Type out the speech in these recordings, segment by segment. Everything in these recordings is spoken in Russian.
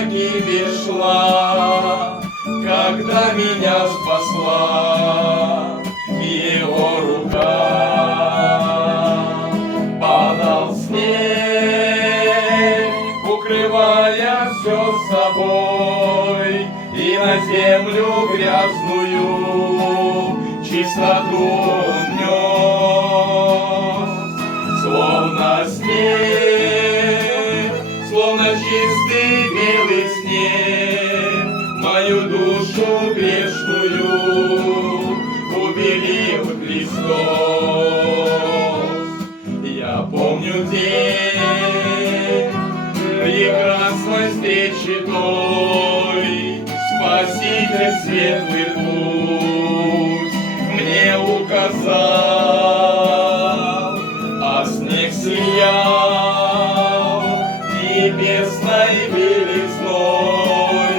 погибель шла, когда меня спасла его рука. Падал снег, укрывая все собой, и на землю грязную чистоту он нес, словно снег, словно чистый белый снег, мою душу грешную убелил Христос. Я помню день прекрасной встречи той, Спаситель светлый путь мне указал, а снег сиял небесной белизной,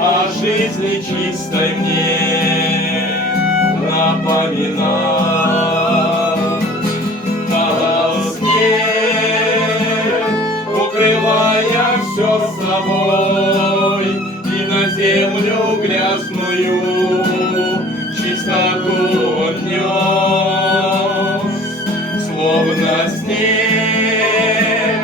о жизни чистой мне напоминал. Падал снег, укрывая все собой, и на землю грязную чистоту он нес, словно снег,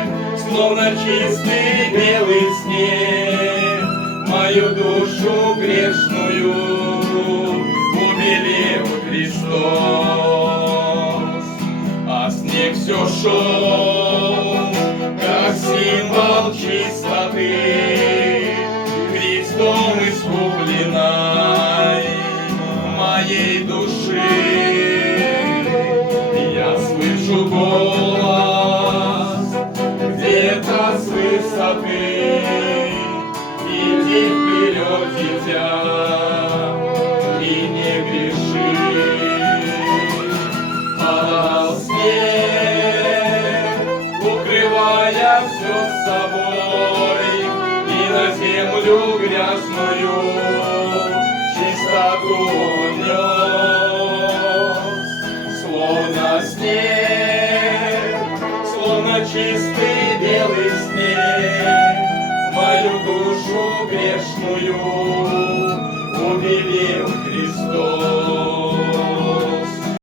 словно чистый белый снег, мою душу грешную убелил Христос. А снег все шел, как символ чистоты, Христом искупленной моей души. Я слышу голос где-то с высоты: иди вперед, дитя, и не греши. Падал снег, укрывая все собой, и на землю грязную чистоту он нес, словно снег, словно чистый